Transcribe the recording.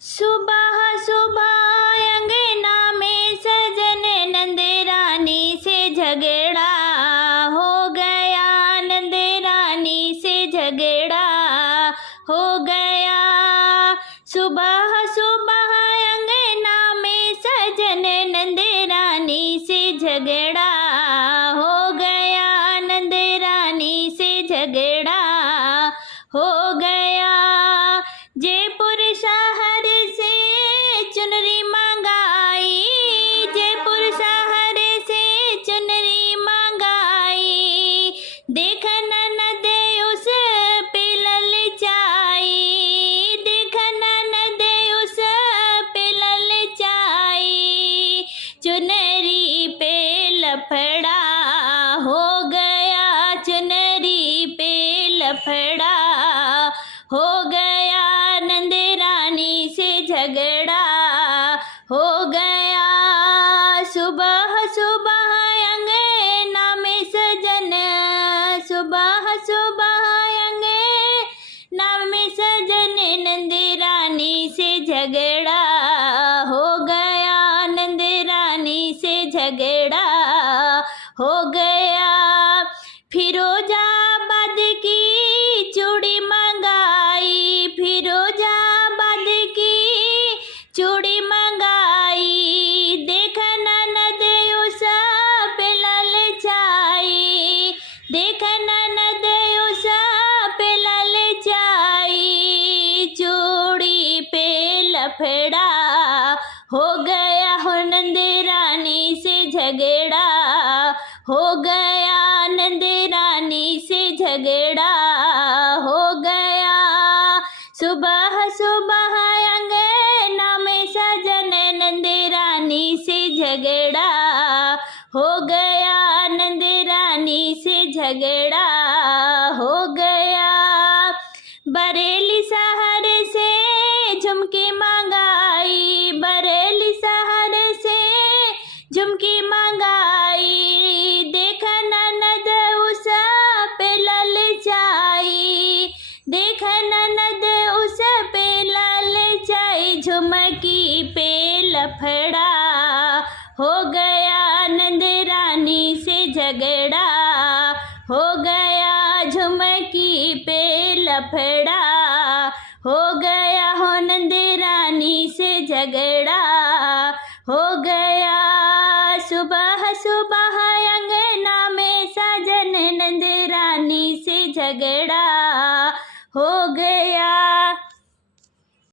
सुबह सुबह अंगना में सजन नंद रानी से झगड़ा हो गया, नंद रानी से झगड़ा हो गया। सुबह सुबह अंगना में सजन नंद रानी से झगड़ा हो गया, नंद रानी से झगड़ा हो गया। जयपुर शहर से चुनरी मंगाई, जयपुर शहर से चुनरी मंगाई, देख ननद उस पे ललचाई, देख ननद उस पे ललचाई। चुनरी पे लफड़ा हो गया, चुनरी पे लफड़ा हो गया, नंद रानी से झगड़ा हो गया। सुबह सुबह अंगना में सजन, सुबह सुबह अंगना में सजन नंद रानी से झगड़ा हो गया, नंद रानी से झगड़ा हो गया। फिरोजाबाद की चूड़ी मंगाई, फिरोजाबाद की चूड़ी मंगाई, देख ननद उस पे ललचाई, देख ननद उस पे ललचाई। चूड़ी पे लफड़ा हो गया हो, नंद रानी से झगड़ा हो गया, नंद रानी से झगड़ा हो गया। सुबह सुबह अंगना में सजन नंद रानी से झगड़ा हो गया, नंद रानी से झगड़ा हो गया। बरेली शहर से झुमकी मंगाई, बरेली शहर से झुमकी मंगाई, देख ननद उस पे ललचाई, देख ननद उस पे ललचाई। झुमकी पे लफड़ा हो गया, नंद रानी से झगड़ा हो गया, झुमकी पे लफड़ा हो गया हो, नंद रानी से झगड़ा हो गया। सुबह सुबह अंगना में सजन नंद रानी से झगड़ा हो गया।